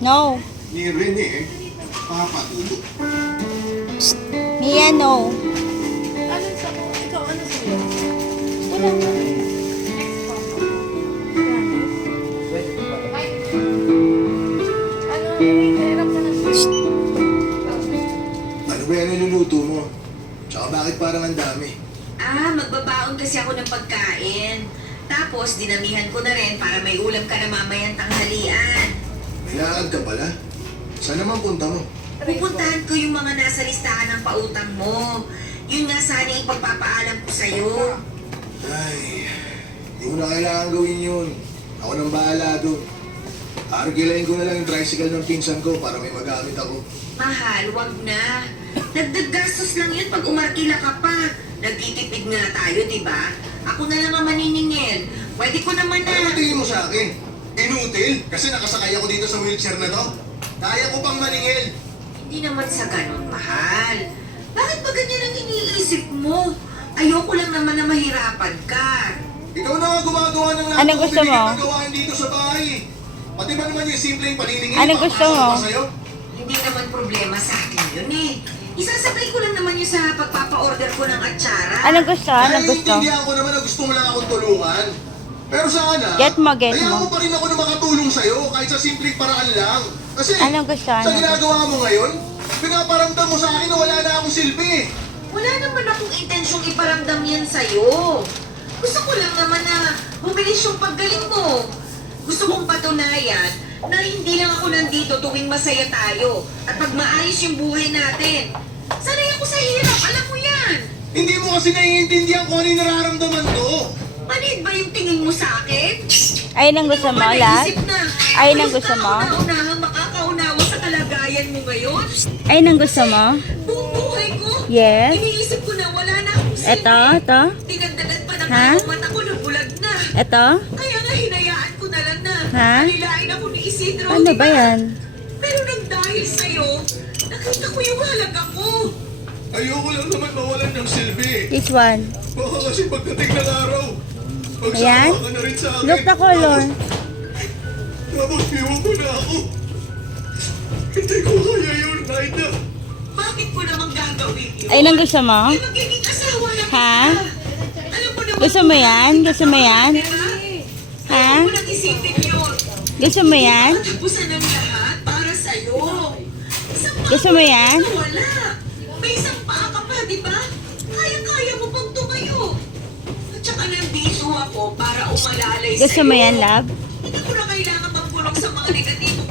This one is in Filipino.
No. Ni Rene, papatulog. Mia, no. Ano sa mo? Ikaw, ano sa'yo? Tulong ka. Ano, hirap ka ng Ano ba yan niluluto mo? Tsaka bakit parang ang dami? Magbabaon kasi ako ng pagkain. Tapos, dinamihan ko na rin para may ulam ka na mamayang tanghalian. May lakad ka pala? Saan naman punta mo? Pupuntahan ko yung mga nasa listahan ng pautang mo. Yun nga sana yung pagpapaalam ko sa'yo. Ay, hindi ko na kailangan gawin yun. Ako nang bahala doon. Argilayin ko na lang yung tricycle ng pinsan ko para may magamit ako. Mahal, wag na. Dagdag gastos lang yun pag umarkila ka pa. Nagtitipid nga tayo, di ba? Ako na lang ang maniningil. Pwede ko naman Ano na... tingin mo sa akin? Inutil? Kasi nakasakay ako dito sa wheelchair na to. Kaya ko pang maningil. Hindi naman sa ganun, mahal. Bakit ba ganyan ang iniisip mo? Ayoko lang naman na mahirapan ka. Ikaw na nga gumagawa ng lahat Anong ng gusto mo? binigay na gawain dito sa bahay. Pati ba naman yung simpleng paniningil? Anong gusto papasok mo? pa sa'yo? Hindi naman problema sa akin yun eh. Isasabay ko lang naman yun sa pagpapa-order ko ng atsara. Anong gusto? Anong gusto? Naiintindihan ko naman na gusto mo lang akong tulungan. Pero sana, Get mo, get hayaan mo. mo pa rin ako na makatulong sa'yo kahit sa simpleng paraan lang. Kasi Anong gusto? sa Anong ginagawa mo ngayon, pinaparamdam mo sa akin na wala na akong silbi. Wala naman akong intensyong iparamdam yan sa'yo. Gusto ko lang naman na bumilis yung paggaling mo. Gusto kong patunayan na hindi lang ako nandito tuwing masaya tayo at pag maayos yung buhay natin. Sanay ako sa hirap, alam mo yan. Hindi mo kasi naiintindihan kung ano yung nararamdaman ko. Manid ba yung tingin mo sa akin? Ayun ang gusto mo, lad? Ayun ang gusto mo? Kauna-unahang makakaunawa sa kalagayan mo ngayon? Ayun ang gusto mo? Buong buhay ko? Yes. Iniisip ko na wala na akong silbi. Ito. Dinagdagan pa ng Ha? dalawang mata ko na bulag na. Ito. Kaya nga hinayaan ko na lang na. Ha? Alilain ako ni Isidro. Ano diba? ba yan? Pero nang dahil sa'yo, nakita ko yung halaga ko. Ayoko lang naman mawalan ng silbi. This one. Baka kasi pagdating ng araw, Ayan. pagsama ka na rin sa akin. Look the color. Tapos iwan mo na ako. Hindi ko kaya yun, Naida. Bakit ko namang gagawin yun? Ayun ang gusto mo? Eh, magiging asawa lang Ha? kita. Alam mo naman Gusto mo yan? Gusto mo yan? diba? Ha? Ayaw mo nang isipin yun. Gusto mo yan? Katapusan ng lahat para sa'yo. Isang paa Gusto mo yan? na wala. May isang paa ka pa, di ba? Kaya-kaya mo pang tumayo. At saka nandito ako para umalalay Gusto sa'yo. mo yan, love? Hindi ko na kailangan magkulong sa mga negatibong